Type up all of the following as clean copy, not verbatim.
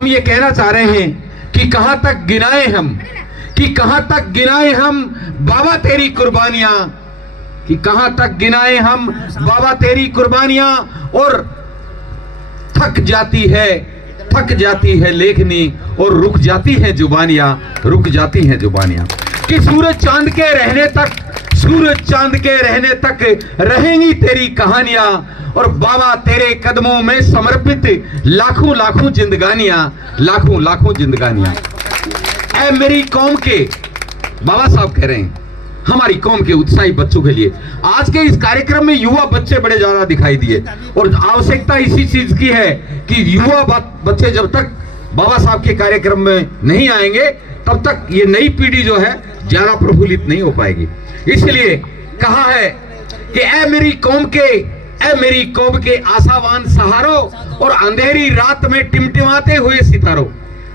हम ये कहना चाह रहे हैं कि कहां तक गिनाए हम, कि कहां तक गिनाए हम बाबा तेरी कुर्बानियां, कि कहां तक गिनाए हम बाबा तेरी कुर्बानियां। और थक जाती है लेखनी और रुक जाती है जुबानियां, रुक जाती हैं जुबानियां। कि सूरज चांद के रहने तक रहेंगी तेरी कहानियां। और बाबा तेरे कदमों में समर्पित लाखों लाखों जिंदगानियां। ऐ मेरी कौम के, बाबा साहब कह रहे हैं हमारी कौम के उत्साही बच्चों के लिए। आज के इस कार्यक्रम में युवा बच्चे बड़े ज्यादा दिखाई दिए और आवश्यकता इसी चीज की है कि युवा बच्चे जब तक बाबा साहब के कार्यक्रम में नहीं आएंगे तब तक ये नई पीढ़ी जो है ज्यादा प्रफुल्लित नहीं हो पाएगी। इसलिए कहा है कि ऐ मेरी कौम के आशावान सहारों और अंधेरी रात में टिमटिमाते हुए सितारों।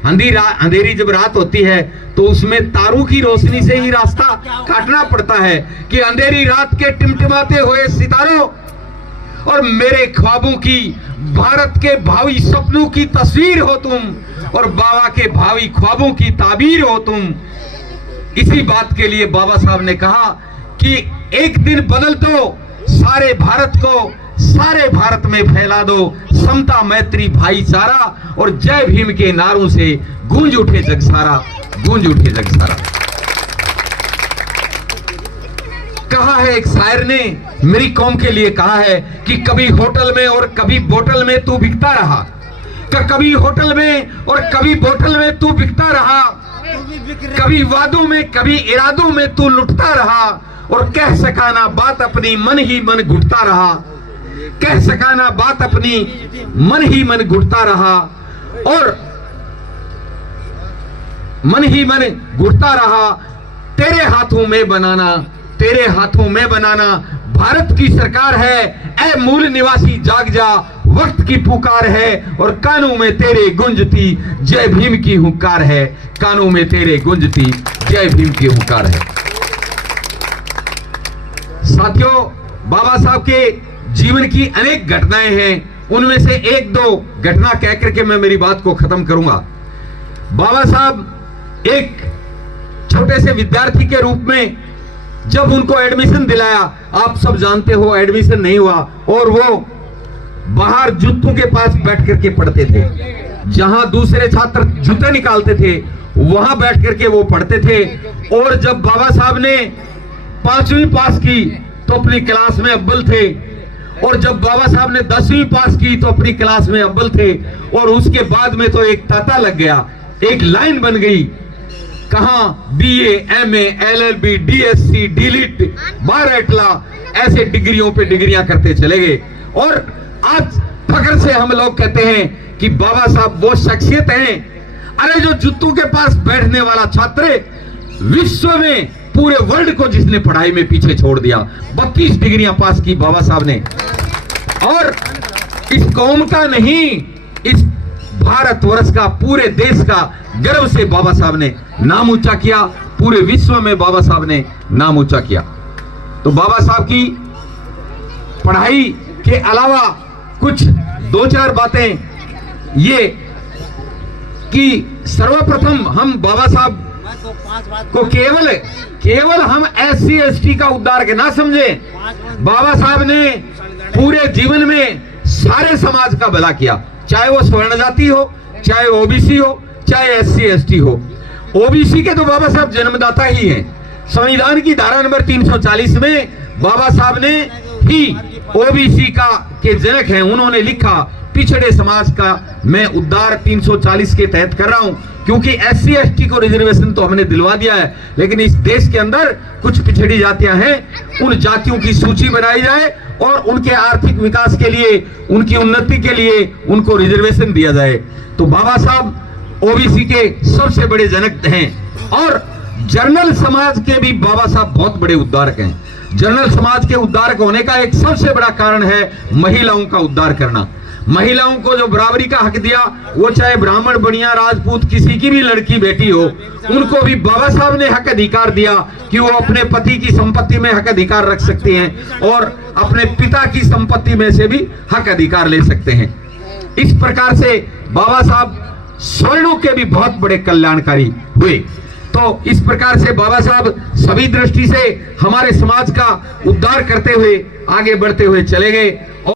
अंधेरी जब रात होती है तो उसमें तारों की रोशनी से ही रास्ता काटना पड़ता है। कि अंधेरी रात के टिमटिमाते हुए सितारों और मेरे ख्वाबों की, भारत के भावी सपनों की तस्वीर हो तुम, और बाबा के भावी ख्वाबों की ताबीर हो तुम। इसी बात के लिए बाबा साहब ने कहा कि एक दिन बदल दो सारे भारत में फैला दो समता मैत्री भाईचारा, और जय भीम के नारों से गूंज उठे जग सारा। कहा है एक शायर ने मेरी कौम के लिए कहा है कि कभी होटल में और कभी बोतल में तू बिकता रहा, कभी होटल में और कभी बोतल में तू बिकता रहा, कभी वादों में कभी इरादों में तू लुटता रहा। और कह सकाना बात अपनी मन ही मन घुटता रहा, कह सकाना बात अपनी मन ही मन घुटता रहा, और मन ही मन घुटता रहा। तेरे हाथों में बनाना भारत की सरकार है। ऐ मूल निवासी जाग जा, वक्त की पुकार है, और कानों में तेरे गुंजती जय भीम की हुंकार है, कानों में तेरे गुंजती जय भीम की हुंकार है। साथियों, बाबा साहब के जीवन की अनेक घटनाएं हैं, उनमें से एक दो घटना कह करके मैं मेरी बात को खत्म करूंगा। बाबा साहब एक छोटे से विद्यार्थी के रूप में जब उनको एडमिशन दिलाया, आप सब जानते हो एडमिशन नहीं हुआ और वो बाहर जूतों के पास बैठ करके पढ़ते थे। जहां दूसरे छात्र जूते निकालते थे वहां बैठ करके वो पढ़ते थे। और जब बाबा साहब ने 5वीं पास की तो अपनी क्लास में अव्वल थे, और जब बाबा साहब ने 10वीं पास की तो अपनी क्लास में अव्वल थे। और उसके बाद में तो एक तांता लग गया, एक लाइन बन गई, कहां BA, MA, LLB, DSC, DLIT, बारहटला, ऐसे डिग्रियों पे डिग्रियां करते चले गए। और आज फख्र से हम लोग कहते हैं कि बाबा साहब वो शख्सियत हैं, अरे जो जूतों के पास बैठने वाला छात्र विश्व में पूरे वर्ल्ड को जिसने पढ़ाई में पीछे छोड़ दिया। 32 डिग्रियां पास की बाबा साहब ने, और इस कौम का नहीं, इस भारतवर्ष का, पूरे देश का गर्व से बाबा साहब ने नाम ऊंचा किया, पूरे विश्व में बाबा साहब ने नाम ऊंचा किया। तो बाबा साहब की पढ़ाई के अलावा कुछ 2-4 बातें ये कि सर्वप्रथम हम बाबा साहब को केवल हम SC ST का उद्धार के ना समझे। बाबा साहब ने पूरे जीवन में सारे समाज का भला किया, चाहे वो स्वर्ण जाति हो, चाहे OBC हो, चाहे SC ST हो। OBC के तो बाबा साहब जन्मदाता ही हैं। संविधान की धारा नंबर 340 में बाबा साहब ने ही OBC के जनक हैं। उन्होंने लिखा पिछड़े समाज का मैं उद्धार 340 के तहत कर रहा हूं, क्योंकि SC ST को रिजर्वेशन तो हमने दिलवा दिया है, लेकिन इस देश के अंदर कुछ पिछड़ी जातियां हैं, उन जातियों की सूची बनाई जाए और उनके आर्थिक विकास के लिए, उनकी उन्नति के लिए उनको रिजर्वेशन दिया जाए। तो बाबा साहब OBC के सबसे बड़े जनक हैं। और जनरल समाज के भी बाबा साहब बहुत बड़े उद्धारक हैं। जनरल समाज के उद्धारक होने का एक सबसे बड़ा कारण है महिलाओं का उद्धार करना। महिलाओं को जो बराबरी का हक दिया, वो चाहे ब्राह्मण, बनिया, राजपूत, किसी की भी लड़की बेटी हो, उनको भी बाबा साहब ने हक अधिकार दिया कि वो अपने पति की संपत्ति में हक अधिकार रख सकते हैं और अपने पिता की संपत्ति में से भी हक अधिकार ले सकते हैं। इस प्रकार से बाबा साहब स्वर्णों के भी बहुत बड़े कल्याणकारी हुए। तो इस प्रकार से बाबा साहब सभी दृष्टि से हमारे समाज का उद्धार करते हुए आगे बढ़ते हुए चले गए।